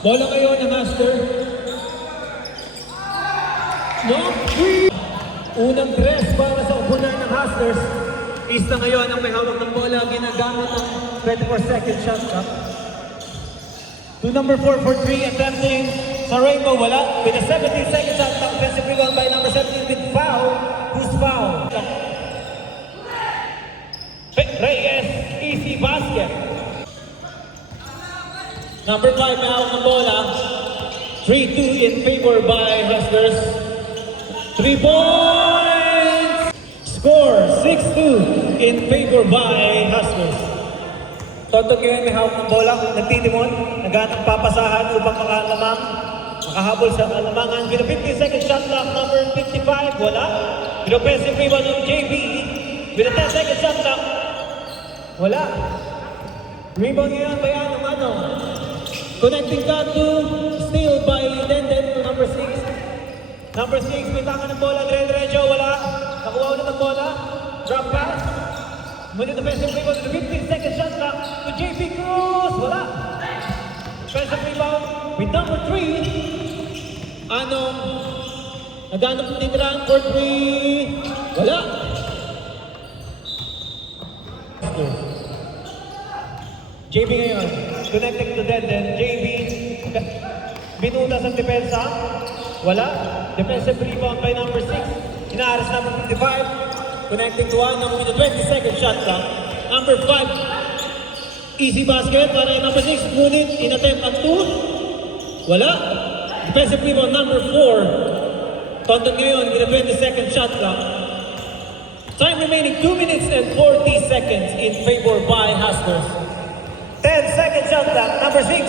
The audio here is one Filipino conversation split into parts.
Bola ngayon ng Master. No? Unang dress para sa upunan ng Hustlers. Pista ngayon ang may hawak ng bola, ginagamit ng 24-second shot clock. To number 4 for 3, attempting sa Rainbow, wala. With a 17-second shot clock, offensive rebound by number 17 with foul. Who's foul? Reyes, easy basket. Number 5 na hawak ng bola. 3-2 in favor by Hustlers. 3 points! Score 6-2 in favor by Hustlers. Tonton ngayon may hawak ng bola, nagtitimon, naghanang papasahan upang makahabol sa alamangan. With a 15-second shot clock, number 55, wala. With a offensive rebound ng JB. With a 10-second shot clock, wala. Rebound ngayon by ano. Connecting cut to steal by Denden to number 6. Number 6, may tangan ng bola, dire-diretso, wala. Nakuha ulit ng bola. Drop pass. Muli defensive rebound to the 15-second shot clock to JP Cruz, wala. Defensive rebound with number 3. Naghanap ng titirahan for 3. Wala. JB ngayon, connecting to Denden. JB, binutas ang depensa. Wala. Defensive rebound by number 6. Inaaras number 55. Connecting to one with a 20-second shot clock. Number 5. Easy basket para number 6. Ngunit in-attempt at 2. Wala. Defensive rebound number 4. Tonton ngayon with a 20-second shot clock. Time remaining 2 minutes and 40 seconds in favor by Hustlers. 10-second shot clock. Number 6.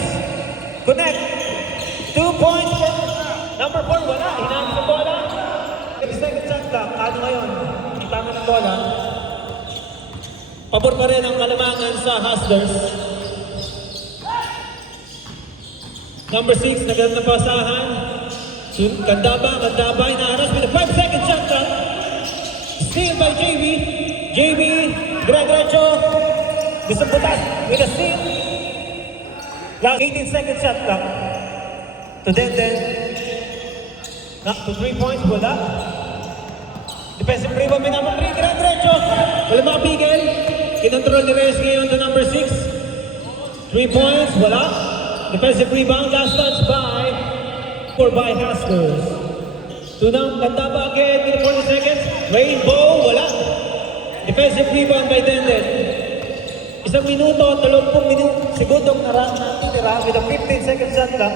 Connect. 2 points for number 4. Wala. Hinanap ng bola. 10-second shot clock. Ano ngayon? Tama ng bola. Pabor pa rin ang kalamangan sa Hustlers. Number 6, nagandang na pasahan. Kandaba, inaaras with a 5-second shot clock. Steal by JB. JB, dire-diretso. Gusto butas with a steal. Last 18-second shot clock. To Denden. To 3 points, wala. Defensive rebound by number 3, dire-diretso. Wala makapigil. Kinontrol ni Reyes ngayon to number 6. 3 points, wala. Defensive rebound, last touch by Hustlers. Tunang Kandaba again with 40 seconds. Rainbow, wala. Defensive rebound by Denden. 1 minuto, 30 segundong natitira with a 15-second shot clock.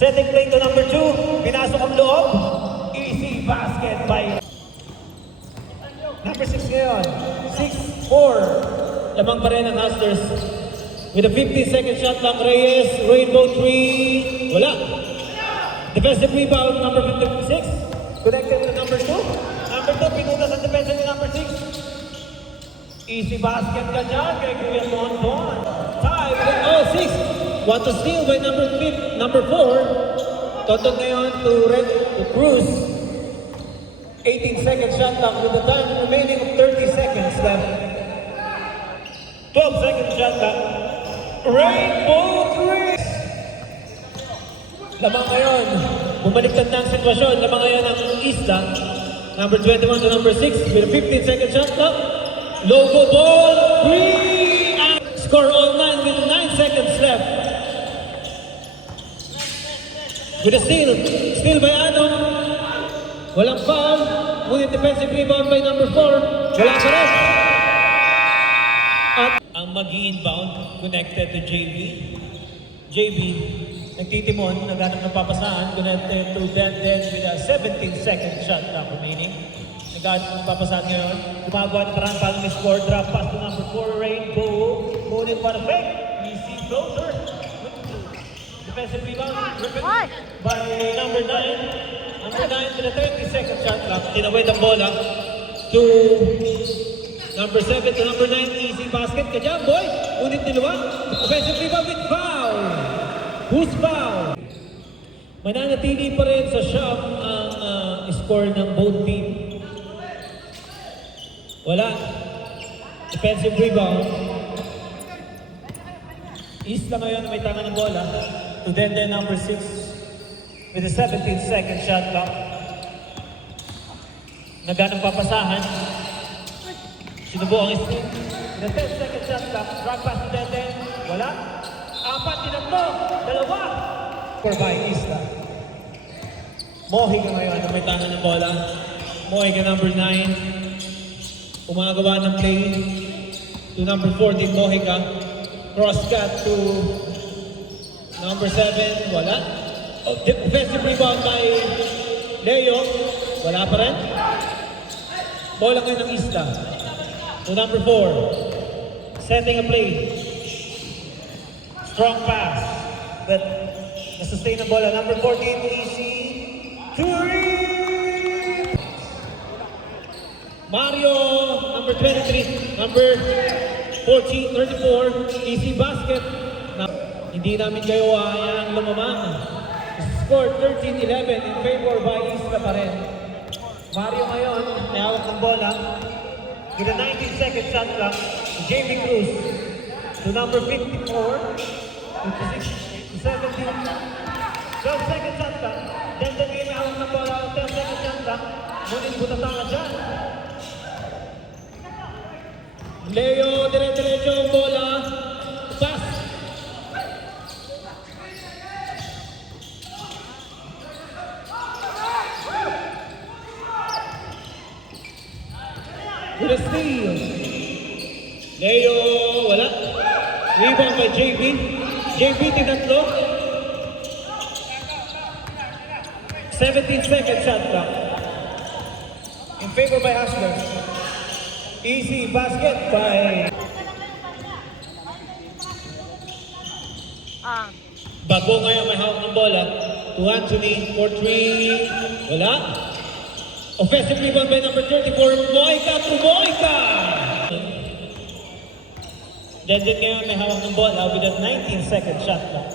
Setting play to number 2. Pinasok ang loob. Easy basket by number 6 ngayon. 6-4. Lamang pa rin ang Hustlers. With a 15-second shot clock, Reyes. Rainbow 3. Wala. Defensive rebound, number 56. Connected to number 2. Number 2, pinutas ang defense ni number 6. Easy basket ka dyan kay Kuya Tonton. Tie with 6. Want to steal by number 4. Tonton ngayon to Cruz. 18-second shot clock with the time remaining of 30 seconds left. 12-second shot clock. Rainbow 3! Lamang ngayon. Bumaliktad na ang sitwasyon. Lamang ngayon ang Ista. Number 21 to number 6 with a 15-second shot clock. Logo ball. 3! Score all 9 with 9 seconds left. With a steal. Steal by Anong. Walang foul. Ngunit defensive rebound by number 4. Wala pa rin. At ang mag-i-inbound connected to JB. JB, nagtitimon, naghanap ng papasahan, connected to Denden with a 17-second shot clock remaining. Naghanap ng papasahan ngayon. Gumagawa ng parang palang may score. Drop pass to number 4, Rainbow. Ngunit perfect. Easy closer. Defensive rebound. By number 9. Number 9 to the 30-second shot clock. Tinawid ang bola to number 7 to number 9. Easy basket ka dyan, boy. Unit niluwa. Offensive rebound with foul. Who's foul? Mananatili pa rin sa shop ang score ng both team. Wala. Defensive rebound. East na ngayon na may tama ng bola. to Denden number 6 with a 17-second shot clock. Naganang papasahan. Sinubukan is with a 10-second shot clock. Drag pass to Denden. Wala. Apat, tinatlo. Dalawa. For by Isla. Mohiga ngayon ang may tangan ng bola. Mohiga number 9. Umagawa ng play to number 14, Mohiga. Cross cut to number 7. Wala. Offensive rebound by Leo. Wala pa rin. Bola ngayon ng Isla. To number 4. Setting a play. Strong pass. But na-sustain ang bola. Number 14, easy. Three! Mario, number 23. Number 14, 34. Easy basket. Hindi namin kayo hayaan lumamang. Score 13-11 in favor by Isla pa rin. Mario ngayon, may hawak ng bola. With a 19-second shot clock, Jamie Cruz to number 54, 56, 17, 12-second shot clock. Then the game may hawak ng bola, 10-second shot clock. Ngunit butatanga dyan. Leo, dire-diretso ang bola. Pass. With a steal. Leo, wala. Rebound by JB. JB tinatlo. 17-second shot clock. In favor by Hustlers. Easy basket by Bago ngayon may hawak ng bola. To Anthony for 3. Wala. Offensive rebound by number 34, Moika to Moika! Denden ngayon may hawak ng bola with a 19-second shot clock.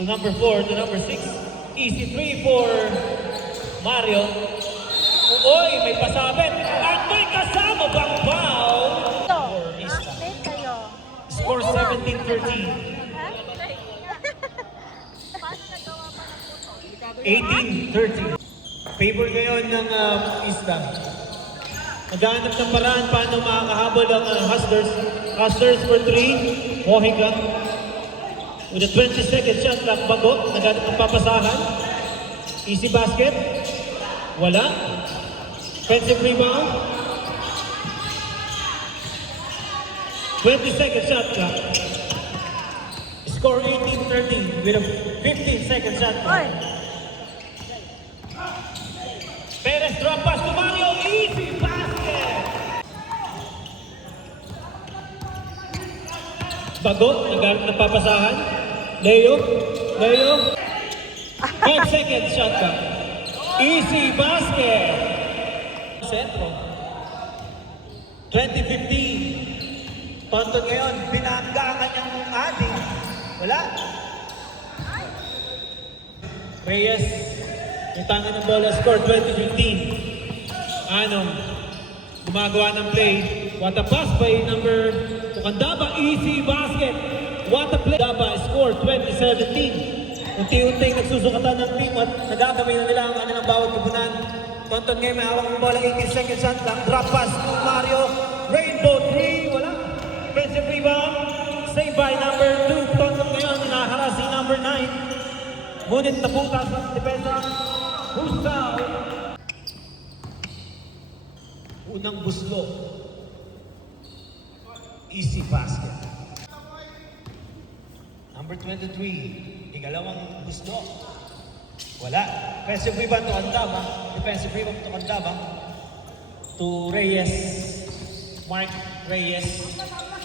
To number 4, to number 6. Easy 3 for Mario. Uy, may pasabit. At may kasama bang foul? For Isla. Score 17-13. 18-13. Favor ngayon ng Isla. Naghahanap ng paraan paano makakahabol ang Hustlers. Hustlers for 3. Mohiga. With a 20-second shot clock. Bago. Naghahanap ng papasahan. Easy basket. Wala. Offensive rebound. 20-second shot clock. Score 18-13 with a 15-second shot clock. Perez drop pass to Mario, easy basket! Bago, naghanap ng papasahan. Leo. 5 seconds shot clock. Easy basket! Sentro. 2015. Tonton ngayon, binangga ang kanyang ating. Wala. Reyes. May tangan ng bola, score 2015. Anong gumagawa ng play. What a pass by number Tukandaba, easy basket. What a play. Tukandaba, score 2017. Unti-unting nagsusukatan ng team at nagagawin na nila ang kanilang bawat kubunan. Tonton ngayon may hawak ng bola, 18 seconds shot lang. Drop pass to Mario. Rainbow 3, wala. Offensive rebound. Saved by number 2. Tonton ngayon, naharas si number 9. Ngunit nabutas ng depensa. Husao. Unang buslo. Easy basket. Number 23. Ikalawang buslo. Wala. Defensive rebound to Andaba. Defensive rebound to Andaba. To Reyes. Mark Reyes.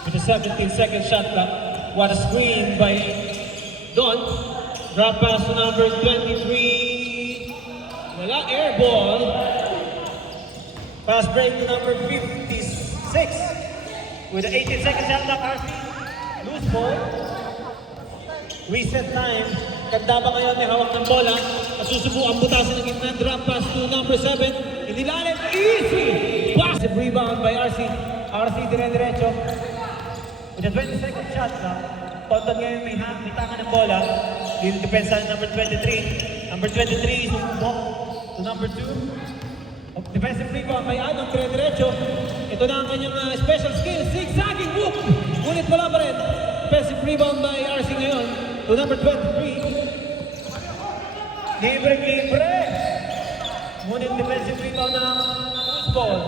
With a 17-second shot clock. What a screen by Don. Drop pass to number 23. Wala, air ball. Pass break to number 56. With the 18-second shot clock, RC. Loose ball. Reset time. Kanda ba ngayon may hawak ng bola. At susubukan butasin ng gitna. Drop pass to number 7. Inilalim. Easy. Passive rebound by RC. RC dire-diretso. With a 20-second shot clock, Tonton ngayon may tangan ng bola. Dito depensa ng number 23. Number 23 is sumubok to number 2. Defensive rebound by Anong, dire-diretso. Ito na ang kanyang special skill, zigzagging hook. Ngunit wala pa rin. Defensive rebound by RC ngayon to number 23. Libre. Ngunit defensive rebound ng Uzbol.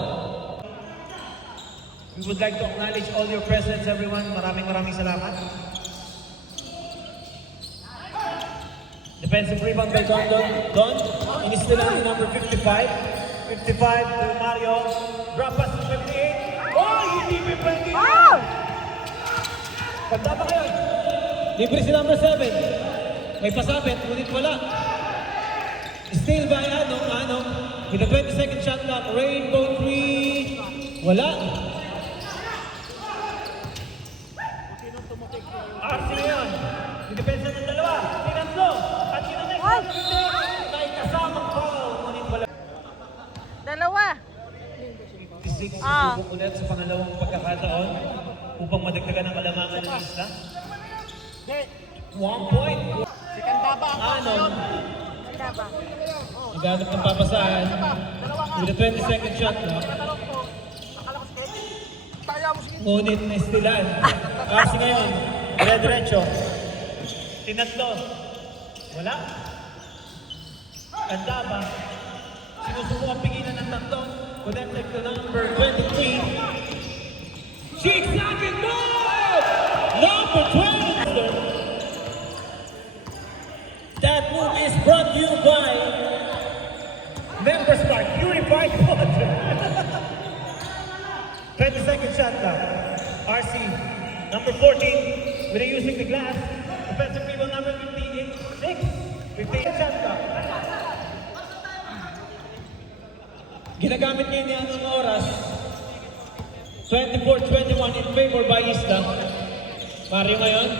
We would like to acknowledge all your presence, everyone. Maraming salamat. Defensive rebound by Don. Inistilan ni number 55. 55 to Mario. Drop pass to 58. Oh, hindi pwede. Oh! Pagda pa kayo. Libre si number 7. May pasabit, ngunit wala. Still by Anong. With a 20-second shot clock. Rainbow 3. Wala. RC ngayon. Yung depensa ng dalawa. Tinatlo. At sino next? May kasamang foul. Ngunit wala. Dalawa. 56. Subok ulit sa pangalawang pagkakataon upang madagdagan ang kalamangan ng isla. 1 point. Si Kandaba ang Anong. Kandaba. Naganap ng papasahan. With a 20-second shot clock. Ngunit na istilan. Kasi ngayon, dire-diretso. Tinatlo. Wala. Ganda ba? Sinusubukan pigilan ng tatlo. Connected to number 23. Zigzagging move! Number 20. That move is brought to you by Members Park Purified Water. 20-second shot clock. RC, number 14, with using the glass. Defensive rebound number 58. 15 shot clock. Ginagamit niya niya ng oras. 24-21 in favor by Isla. Mario ngayon.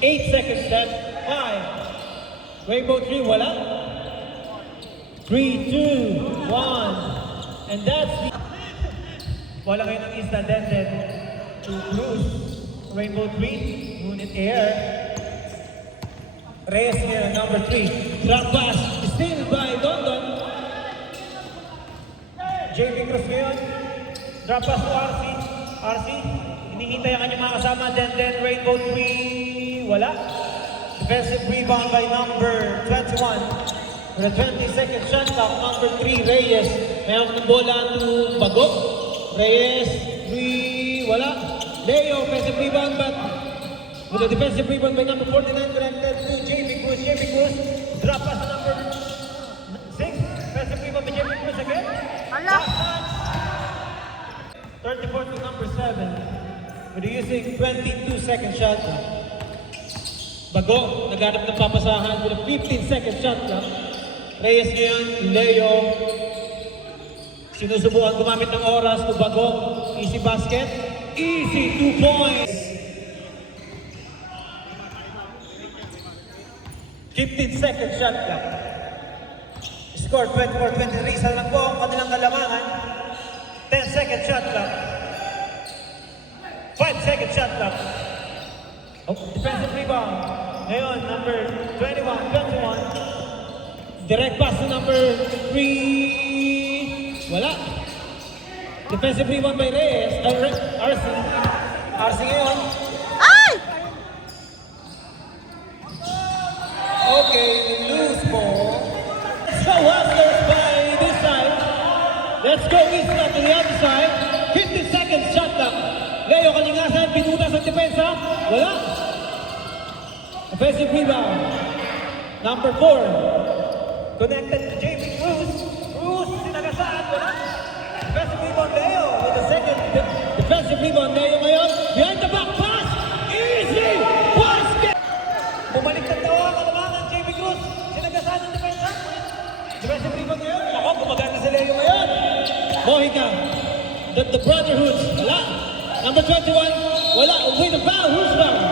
8 seconds left. 5. Rainbow 3, wala. 3, 2, 1. And that's the... Wala ngayon ng Isla Denden to Cruz. Rainbow 3, ngunit air. Reyes ngayon, number 3. Drop pass, still by Dondon. JB Cruz ngayon. Drop pass to RC. RC, hinihintay ang kanyang mga kasama. Denden, Rainbow 3, wala. Defensive rebound by number 21. With a 20-second shot clock, number 3, Reyes. Mayroon ng bola to Bago. Reyes, 3, wala. Leo, offensive rebound, but with a defensive rebound by number 49, connected to JB Cruz. JB Cruz, drop pass to number 6. Defensive rebound by JB Cruz again. Ala! 34 to number 7. With using 22-second shot clock. Bago, naghanap ng papasahan with a 15-second shot clock. Reyes ngayon, Leo. Sinusubukan gumamit ng oras to Bago. Easy basket. Easy 2 points. 15-second shot clock. Score 24-23. Isa lang po ang kanilang kalamangan. 10-second shot clock. 5-second shot clock. Oh, defensive rebound. Ngayon, number 21. Direct pass to number 3. Wala. Defensive rebound by Reyes. RC. RC ngayon. Ay! Okay, loose ball. Let's go Hustlers by this side. Let's go Isla to the other side. 50 seconds shot clock. Leo Kalingasan, pinutas ang depensa. Wala. Offensive rebound. Number 4. Connected to JB Cruz. Cruz, sinagasaan. Wala. Defensive rebound, Leo. With the second defensive rebound, Leo ngayon. Behind the back pass. Easy basket. Bumalik ng tawa, kalamangan, JB Cruz. Sinagasaan ng depensa. Defensive rebound ngayon. Ako, gumagana si Leo ngayon. Mojica. The Brotherhood. Wala. Number 21, wala. With the foul, who's foul?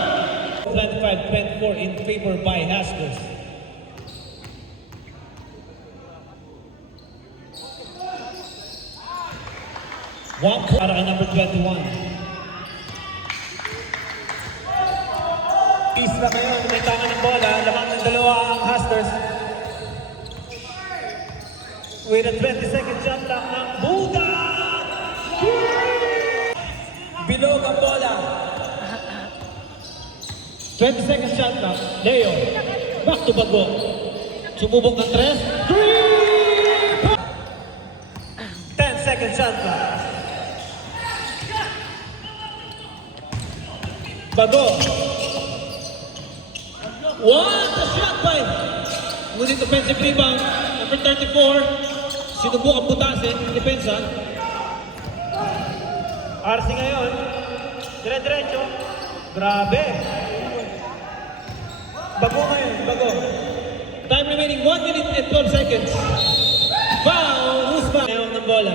25-24 in favor by Haskins. One para kay number 21. Isla ngayon, may tangan ng bola, lamang ng dalawa ang Hustlers. With a 20-second shot clock ng Buda! Bilog ang bola. 20-second shot clock. Leo, back to Bago. Sumubok ng 3. 10-second shot clock. Bago. What a shot by! Ngunit offensive rebound. Number 34. Sinubok ang putasin. Depensa. RC ngayon. Dire-diretso. Grabe. Bago ngayon. Bago. Time remaining 1 minute and 12 seconds. Foul. Who's foul? Ngayon ng bola.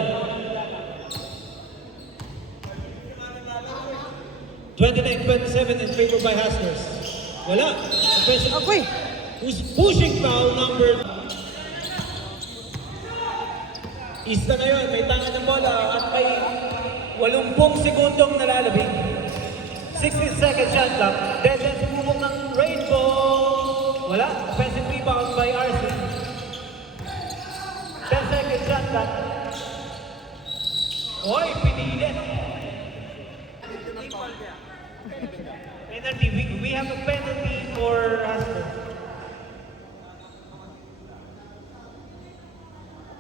29-27 in favor by Hustlers. Wala. Akoy. Who's pushing foul number... Isla ngayon, may tangan ng bola at may 80 segundong nalalabing. 16-second shot clock. Then sumubok ng Rainbow. Wala. Offensive rebound by RC. 10-second shot clock. Oy, pinilit. Penalty. We have a penalty for Hustlers.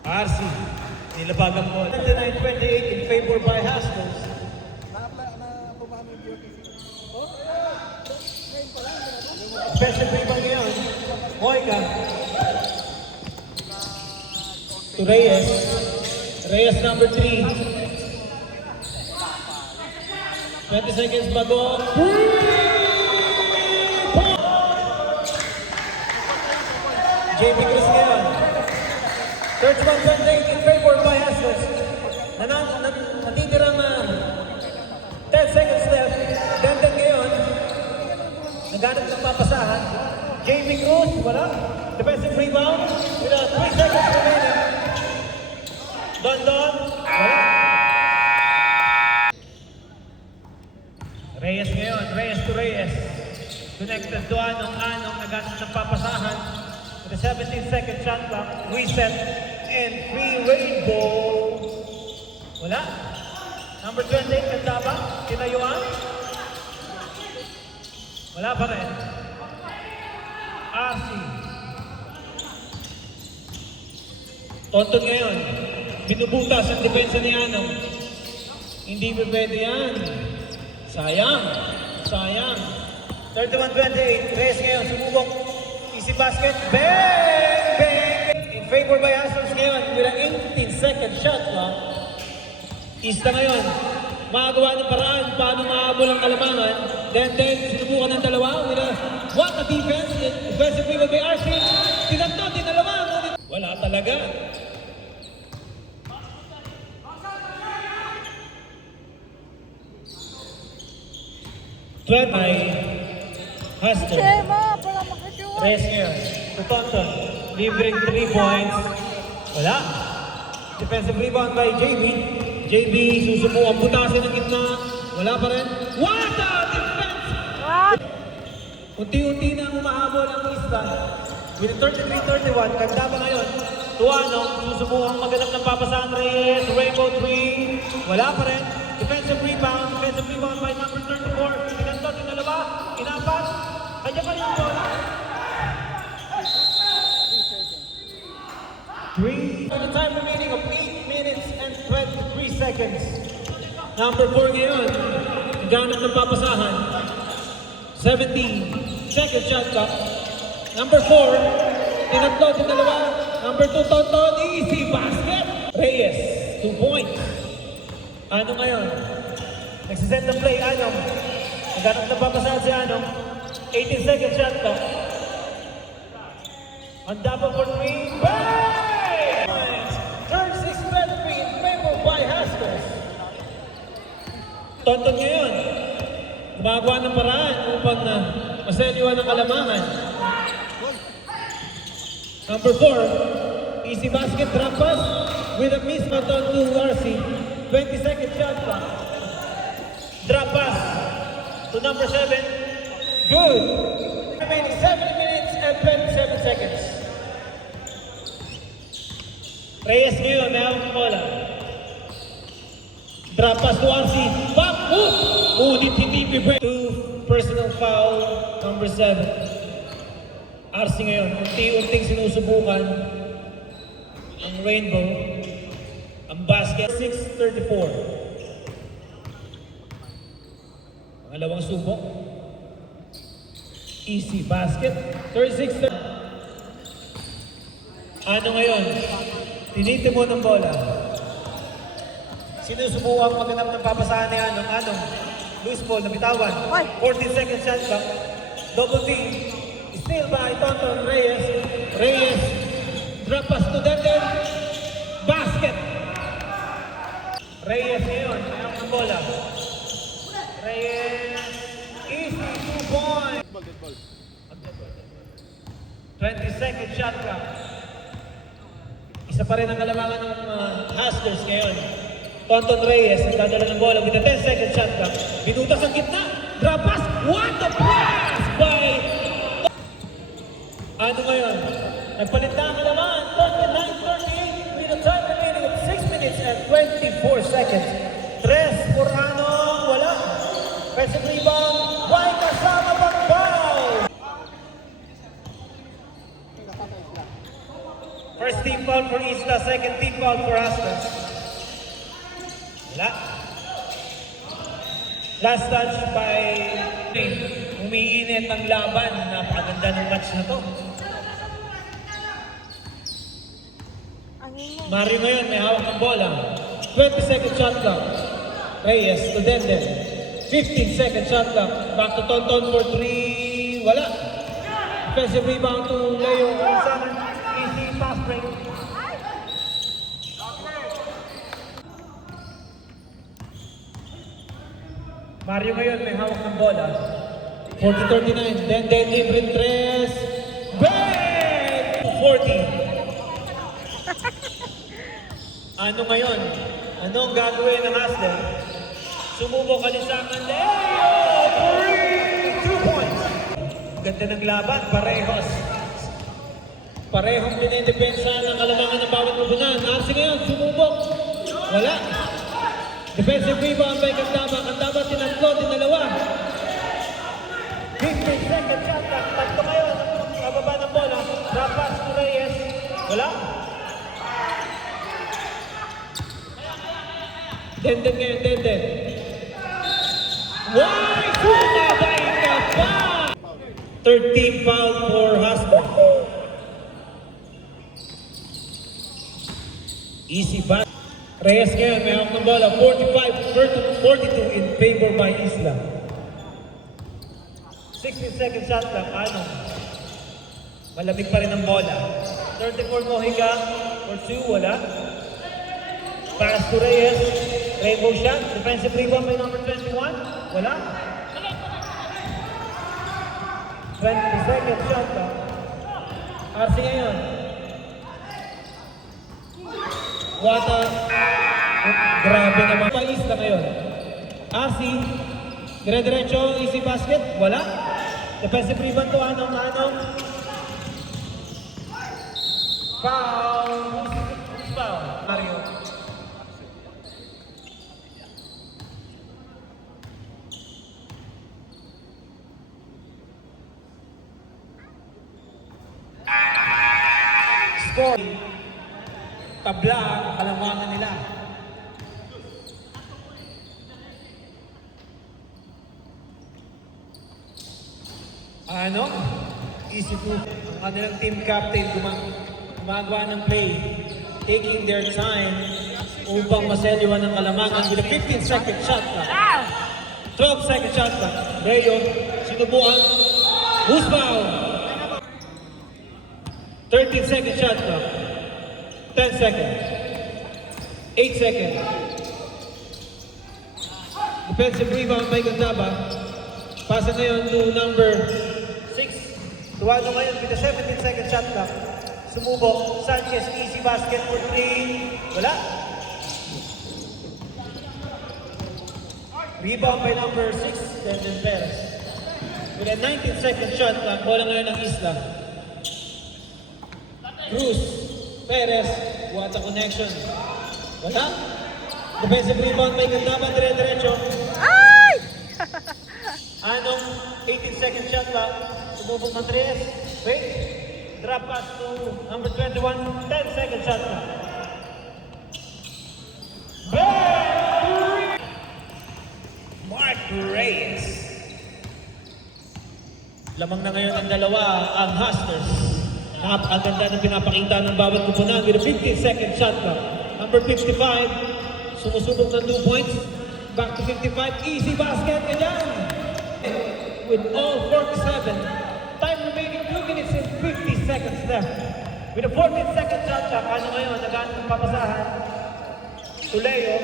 RC. Nilabagan mo. 29-28 in favor by Hustlers. Special rebound ngayon. Moica. To Reyes. Reyes number 3. 20 seconds bago. JP Cruz ngayon. 31-28 in favor by Hustlers. Natitirang 10 seconds left. Dandan ngayon. Naghanap ng papasahan. JP Cruz, wala. Defensive rebound. With 3 seconds remaining. Don, wala. Reyes ngayon. Reyes to Reyes. Connected to Anong. Naghanap ng papasahan. With a 17-second shot clock. Reset. And free Rainbow. Wala. Number 28, Kandaba. Kinayuan. Wala pa rin. RC. Tonton ngayon. Binubutas ang depensa ni Anong. Hindi pa pwede yan. Sayang. 31-28. Reyes ngayon. Sumubok. Easy basket. Bang! In favor by Hustlers ngayon. With an 18-second shot clock. Isla ngayon. Makagawa ng paraan paano mahabol ang kalamangan. Then, sinubukan ng dalawa. What a defense. Defensive rebound by RC. Tinanto, dinalawa. Wala talaga. By Hustlers. Chema, para makasiwa. Reyes ngayon. Tutonton. Libreng 3 points. Wala. Defensive rebound by JB. JB susubukan butasin ng gitna. Wala pa rin. What a defense! What? Unti-unti na umahabol ang Isla. With 33-31, kanda ba ngayon? Tuanong, susubukan maganap ng papasahan Reyes. Rainbow 3. Wala pa rin. Defensive rebound by number 34. Pinanto, dinalawa. Inapat. Kanya pa yung bola. 3. The time remaining of 8 minutes and 23 seconds. Number 4 ngayon. Ganap ng papasahan. 17. Second shot clock. Number 4. Tinatlo, dinalawa. Number 2, Tonton. Easy basket. Reyes. 2 points. Anong ngayon? Nagsisend ng play, Anong. Naghanap ng papasahan si Anong. 18 second shot clock. Handa pa for 3. Bang! Turn 6-23 in favor by Hustlers. Tonton ngayon. Gumagawa ng paraan upang maseliwan ng kalamangan. Number 4. Easy basket drop pass with a miss Tonton to RC. 20 second shot clock. Drop pass to number 7. Good. Remaining 7 minutes and 27 seconds. Reyes ngayon, may hawak ng bola. Drop pass to RC. Back move. Ngunit hindi pibre. Two personal foul, number 7. RC ngayon, unti-unting sinusubukan ang Rainbow. Ang basket, 6:34. Pangalawang subok. Easy basket, 36. Ano ngayon? Tinitimo ng bola. Sinusubukan maghanap ng papasahan ni Anong. Loose ball, nabitawan. 14 seconds shot clock. Double team. Still by Tonton Reyes. Reyes. Drop pass to Denden. Basket. Reyes ngayon. Mayroon ng bola. Reyes. Easy 2 points. 20 seconds shot clock. Isa pa rin ang kalamangan ng Hustlers ngayon. Tonton Reyes nagdadala ng bola with a 10 second shot clock. Binutas ang gitna. Drop pass. What a pass by... Ano ngayon? Nagpalit na ang kalamangan. 39-38 with a time remaining of 6 minutes and 24 seconds. Tres for wala. Offensive rebound. Why kasama pang foul? First team foul for Isla, second team foul for Hustlers. Wala. Last touch by umiinit ang laban. Napakaganda ng match na to. Mario ngayon may hawak ng bola. 20 second shot clock. Reyes to Denden. 15 second shot clock. Back to Tonton for 3. Wala. Offensive rebound to Leo Alexander. Easy pass break. Mario ngayon may hawak ng bola. 40-39. Denden libre 3. Bang! 40. Ano ngayon? Ano ang gagawin ng Hustler? Sumubok kalisangan. Leo! 2 points. Ganda ng laban. Parehong dinidepensa ng kalamangan ng bawat mabunan. Arsi ngayon, sumubok. Wala. Defensive rebound by Candaba. Candaba tinatlo, dinalawa. 15 seconds shot clock. Tatlo ngayon. Kababa ng bola. Drop pass to Reyes. Wala. Denden ngayon, Denden. Why? Sumabay ka pa! Third team foul for Hustle. Easy pass. Reyes ngayon, may hawak ng bola. 45-42 in favor by Isla. 16 seconds shot clock. Malamig pa rin ang bola. 34 Mojica for 2, wala. Pass to Reyes. Rainbow shot. Defensive rebound by number 21. Wala. 20 seconds shot clock. RC ngayon. What a... Grabe naman. Pais na ngayon. RC. Dire-diretso. Easy basket. Wala. Defensive rebound to Anong. Foul. Foul. Mario. Score. Tabla ang kalamangan nila. Easy to. Ang kanilang team captain gumagawa ng play, taking their time upang maselyuhan ng kalamangan with a 15-second shot clock. 12-second shot clock. Leo, sinubukan. Who's foul? 13-second shot clock. 10 seconds. 8 seconds. Defensive rebound by Candaba. Pasa ngayon to number 6. Tuwado ngayon with a 17-second shot clock. Sumubok. Sanchez, easy basket for 3. Wala. Rebound by number 6, Denden Perez. with a 19-second shot clock. Bola ngayon ng Isla. Cruz, Perez, what a connection. Wala. Defensive rebound, may ganda ba? Dire-diretso. Ay! Anong 18-second shot clock? Sumubok ng 3S. Wait. Drop pass to number 21. 10-second shot clock. Mark Reyes. Lamang na ngayon ang dalawa, ang Hustlers. Napakaganda ng pinapakita ng bawat kupunan with a 15-second shot clock. Number 55, sumusubok ng 2 points. Back to 55, easy basket, and yan! With all 47, time remaining 2 minutes and 50 seconds left. With a 14-second shot clock, ano ngayon, nagaan ng papasahan. To Leo.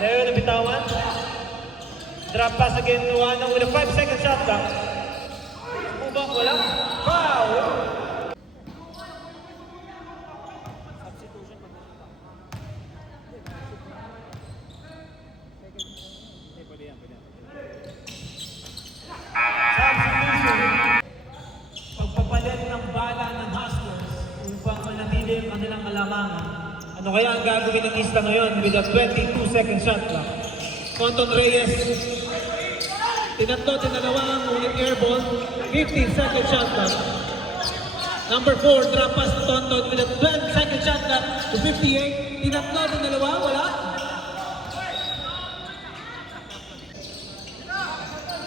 Leo na bitawan. Drop pass again to Anong with a 5-second shot clock. Sumubok, wala. Foul! Pagpapalit ng bala ng Hustlers upang manatili ang kanilang kalamangan. Ano kaya ang gagawin ng Isla ngayon with a 22-second shot clock? Conton Reyes, tinatlo, tinalawa ang ulit airball, 15-second shot clock. Number 4, drop pass to Tonton with a 12-second shot clock to 58. Tinatlo, tinalawa, wala.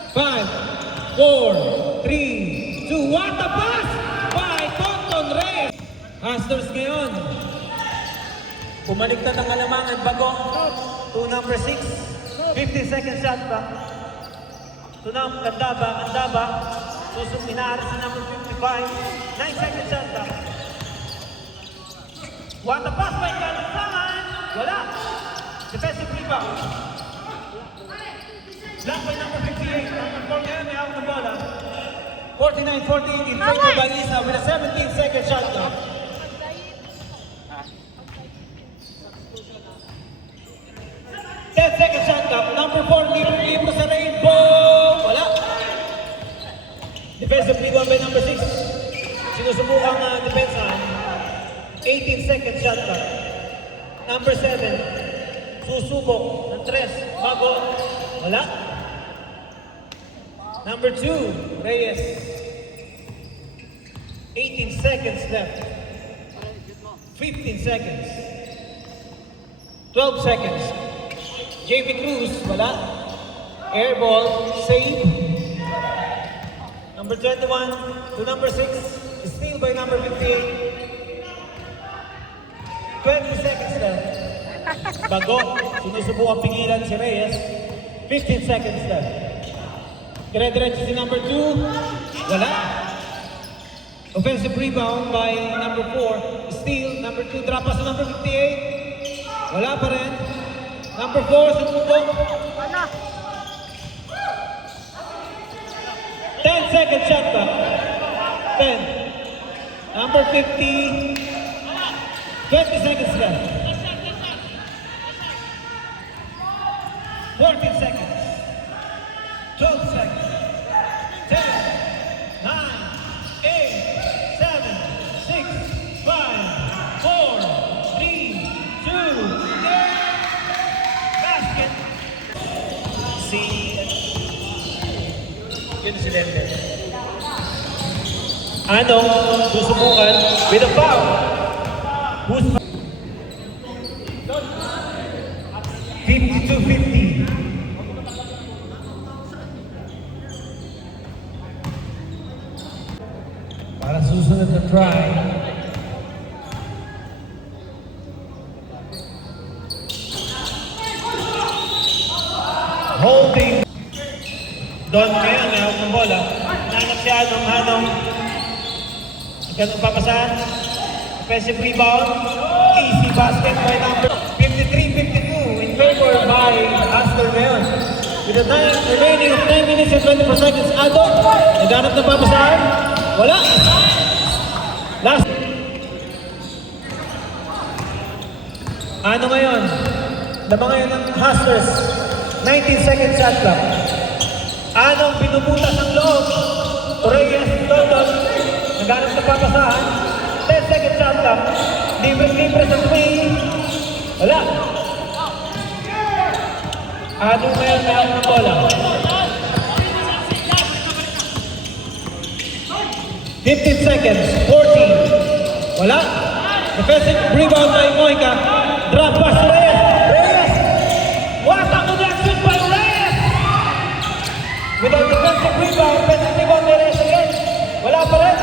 5, 4, 3, 2, what a pass by Conton Reyes! Hustlers ngayon. Pumaligtad ang kalamangan, bago to number 6, 50-second shot clock. To number Kandaba, inaarap sa number 55, 9-second shot clock. What a pass by Kalansangan! Wala! Defensive rebound. Block by number 58, number 4 ngayon, may hawak ng bola. 49-48 in favor by Isa with a 17-second shot clock. 10-second shot clock, number 4, libre sa Rainbow. Wala. Defensive rebound by number 6. Sinusubukang depensahan. 18-second shot clock. Number 7, susubok ng 3, bago. Wala. Number 2, Reyes. 18 seconds left. 15 seconds. 12 seconds. JP Cruz, wala. Airball, save. Number 21 to number 6, steal by number 58. 20 seconds left. Bago, sinusubukan pigilan si Reyes. 15 seconds left. Dire-diretso si number 2, wala. Offensive rebound by number 4, steal. Number 2, drop pass to number 58. Wala pa rin. Number 4, sumubok. 10-second shot clock. 10. Number 50. 20 seconds left. 14 seconds. 12 seconds. 10, 9, 8, 7, 6, 5, 4, 3, 2, basket. Yun si Lembe. Anong susubukan with a foul? Who's 52-50. Para susunod na try. Holding. Don ngayon, may hawak ng bola. Nanap si Hanong. Ganun papasahan. Offensive rebound. Easy basket by number 53-52 in favor by Hustler ngayon. With the time remaining of 9 minutes and 24 seconds, Adon. Naghanap ng papasahan. Wala. Last. Ano ngayon? Lamang ngayon ng Hustlers. 19-second shot clock. Anong bumutas ang loob. Reyes, London. Naghanap sa papasahan. 10 seconds shot clock. Libre sa swing. Wala. Anong meron na ng bola? 15 seconds. 14. Wala. Defensive rebound by Moika. Drop pass Reyes. Reyes. What a connection by Reyes. With a defensive rebound. Defensive rebound by Reyes again. Wala pa rin.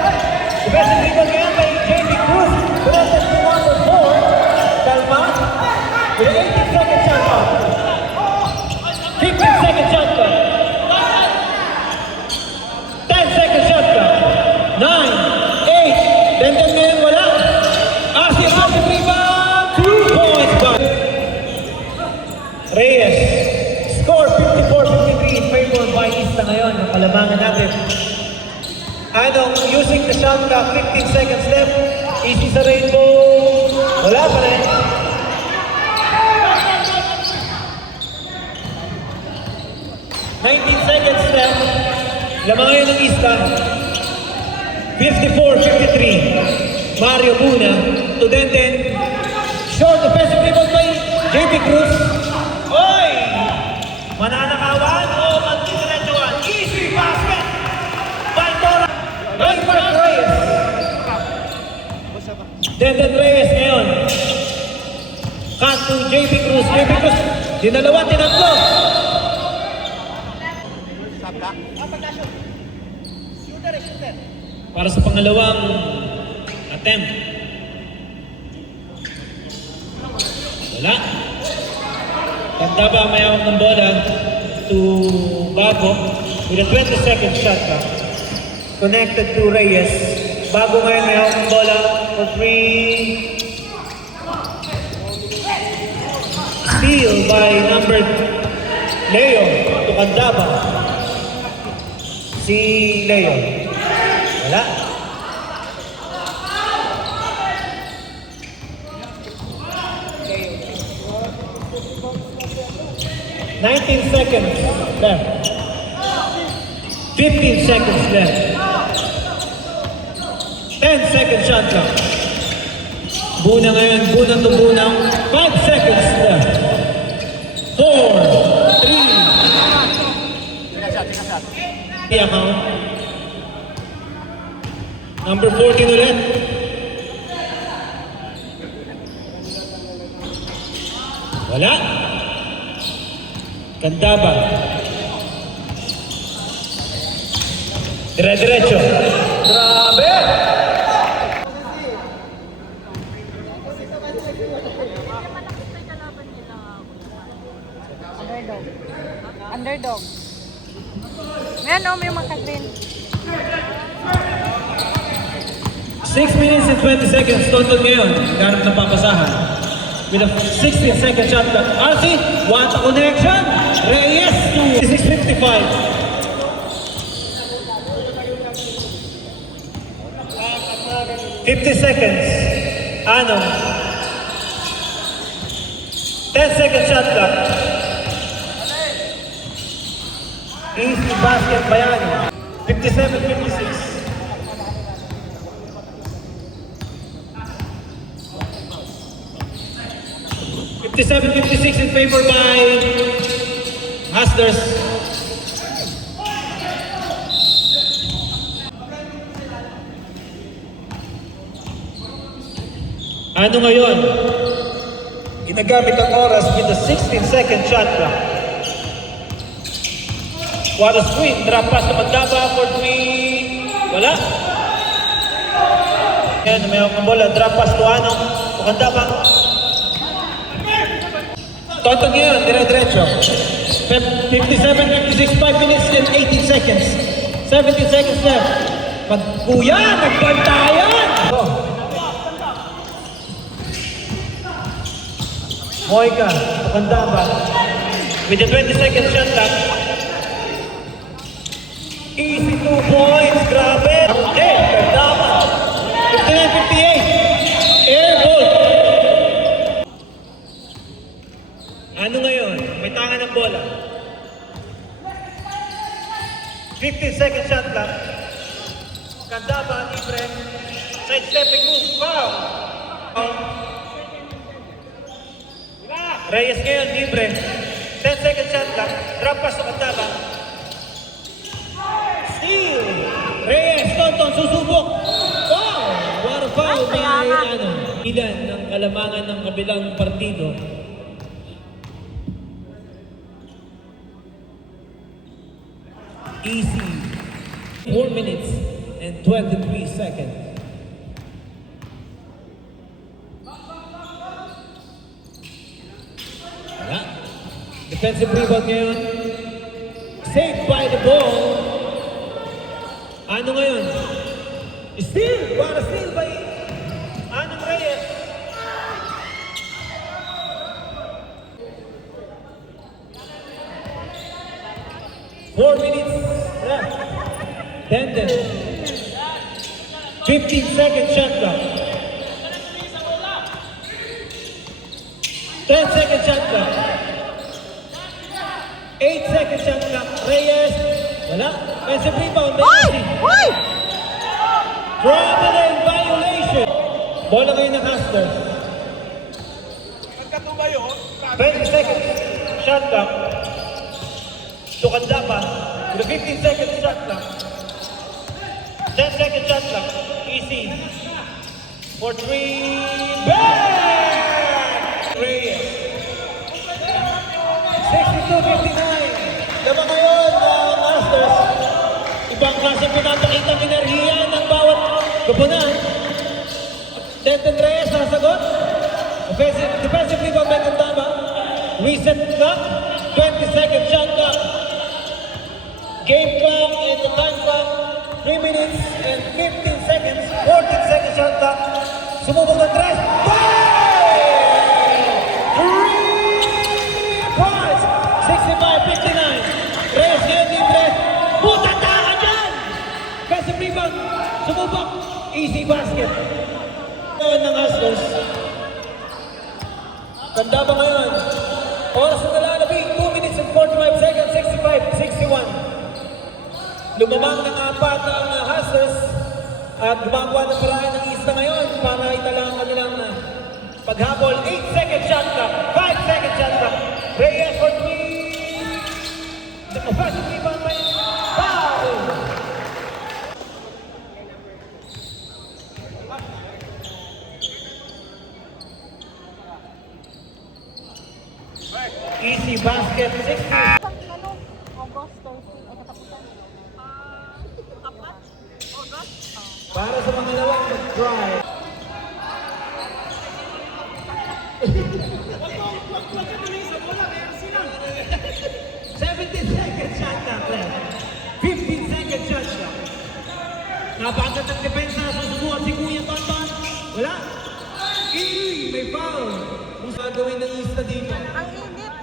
Defensive rebound ngayon by JB Cruz. Connected to number 4. Kalma. With 18 seconds shot clock. 15 seconds shot clock. 10 seconds shot clock. 9, 8, then ngayon wala. Asif rebound, 2 points back. Reyes, score 54-53 in favor by Ista ngayon. Ang kalamangan natin. Anong using the shot clock, 15 seconds left. Easy sa Rainbow. Wala pa rin. Seconds left. Lamang ngayon ng Ista. 54-53. Mario Buna to Denden. Short offensive rebound by JB Cruz. Oy! Mananakawan o magdidiretsuhan? Easy basket! By Dora. Raymond Reyes. Denden Reyes ngayon. Cut to JB Cruz. JB Cruz. Dinalawa, tinatlo. Para sa pangalawang attempt. Wala. Tanda ba may hawak ng bola to Bago with a 20-second shot clock. Connected to Reyes. Bago ngayon may hawak ng bola for 3. Steal by number Leo to Candaba. Si Leo. Wala. $19 seconds left. 15 seconds left. 10 seconds shot clock. Buna ngayon, Buna to Buna. 5 seconds left. 4, 3. The account. Number 14 ulit. Wala. Candaba. Dire-diretso. Grabe! Underdog. Ngayon o, may makagreen. 6 minutes and 20 seconds total ngayon. Ganap ng papasahan. With a 16-second shot clock. RC, what a connection! Reyes to 6:55. 50 seconds. Ano? 10-second shot clock. Easy basket ba yan? 57-56. 57-56 in favor by Hustlers. Ano ngayon? Ginagamit ang oras with the 16-second shot clock. What a screen. Drop pass na Magdaba for 3. Wala. Yan, may hawak ng bola. Drop pass to ano? Magdaba. Total ngayon, dire-diretso. 57-56, 5 minutes and 18 seconds. 17 seconds left. Magkuya, nagbantayan! Moika, Magdaba. With the 20-second shot clock. Easy 2 points, grabe! Okay, Magdaba. 59-58. Air ball. Ano ngayon? May tangan ng bola. 15 15-second shot clock. Candaba, libre. Side-stepping move, foul. Reyes ngayon, libre. 10-second shot clock. Drop pass to Candaba. Steal! Reyes, Tonton, susubok. Wow! What a foul by, ilan ng kalamangan ng kabilang partido. Easy. 4 minutes and 23 seconds. Wala. Defensive rebound ngayon. Saved by the ball. Ano ngayon? Steal! Para steal by Anong Reyes. Four minutes left. Denden. 15-second shot clock. 10-second shot clock. 8-second shot clock. Reyes. Wala. Offensive rebound. Hoy! Hoy! Travel and violation. Bola ngayon ng Hustlers. 20-second shot clock. To Candaba. With a 15-second shot clock. 10-second shot clock. Easy. For 3. Bang! Reyes. 62-59. Laban ngayon ng Masters. Ibang klaseng pinapakita ng enerhiya ng bawat kapunan. Denton Reyes nasagot. Defensive rebound by Candaba. Reset clock. 20-second shot clock. Game clock and the time clock. 3 minutes and 15 seconds. 14-second shot clock. Sumubok ng tres. Bang! 3 points. 65-59. Reyes ngayon libre. Butata ka dyan! Defensive rebound. Sumubok. Easy basket. Ngayon ng Hustlers. Candaba ngayon. Oras na nalalabing. 2 minutes and 45 seconds. 65-61. Lumamang ng apat ang Hustlers at gumagawa ng paraan ng East na ngayon para itala ang kanilang paghabol. 8-second shot clock, 5-second shot clock. Reyes for 3. The offensive rebound by foul. Easy basket, 60. Ano? Agosto, o katapusan? Apat? August? Para sa mga lawang mag-try. Second shot clock left. 15-second shot clock. Nabagat ang depensa. Susubukan si Kuya Tonton. Wala. Inoy, may foul. Kung sa gawin ng East na dito. Ang init.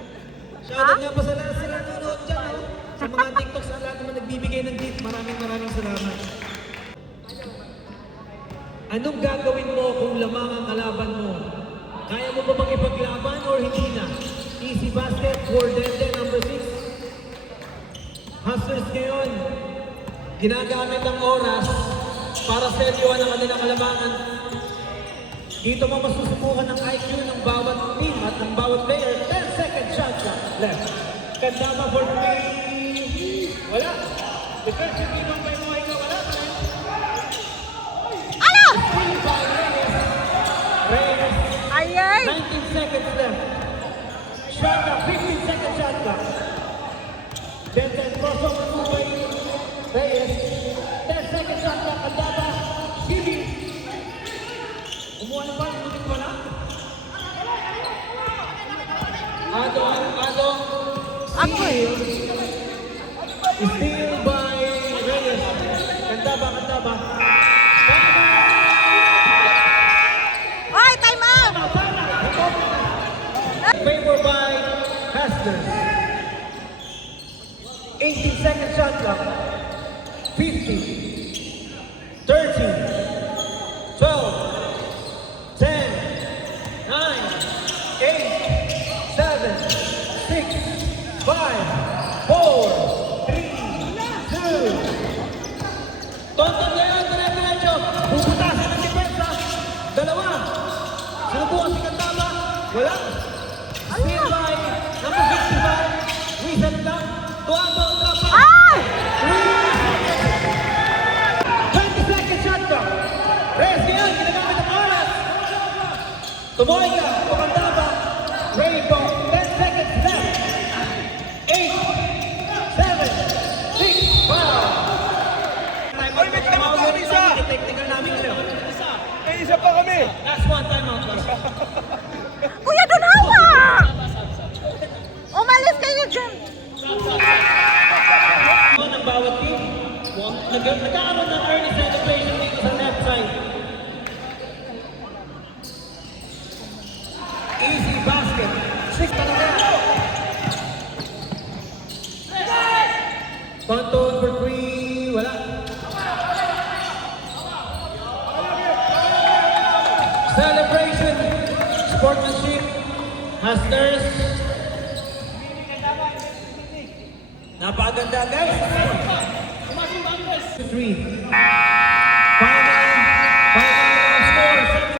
Shoutout nga pa sa lahat sila nanonood dyan. Oh. Sa mga TikToks, sa lahat naman nagbibigay ng gift. Maraming salamat. Anong gagawin mo kung lamang ang kalaban mo? Kaya mo ba bang ipaglaban or hindi na? Easy basket for Dende, number 6. Hustlers ngayon, ginagamit ang oras para seryohan ang kanilang kalabangan. Dito mo masusubukan ng IQ ng bawat team at ng bawat player. 10-second shot clock left. Candaba for 3. Wala. Defensive rebound by Moica. Wala. Ano? Steal by Reyes. Ayay! 19 seconds left. Shot clock. 15-second shot clock. Then crossover move by Reyes. 10-second shot clock. Candaba. Shibi. Umuha na ba? Umulit pa na? Adong. Agoy. Steal by Reyes. Candaba. Oy, time out! Favor by Hustlers. 18-second shot clock. 50. 30. 12. 10, 9, 8, 7, 6, 5, 4, 3, 2, Tonton ngayon, dire-diretso. Puputasin ng depensa. Dalawa. Sinubukan si Candaba. Wala. Speed by number 55. Reset lang. Tuwando, trapa. Ay! 20 seconds shot clock. Reyes ngayon, ginagamit ang oras. Tumoy ka, Candaba. Rainbow, 10 seconds left. 8, 7, 6, 5. Ay, may tinamag pa kami isa! Technical namin kayo. May isa pa kami! Last one, time out. Kuya, doon hawa! Umalis kayo dyan. Ng bawat team. Nagkakaroon ng early celebration dito sa left side. Easy basket. 6 talaga. Tonton for 3. Wala. Celebration. Sportsmanship. Hustlers. Napakaganda guys. 3.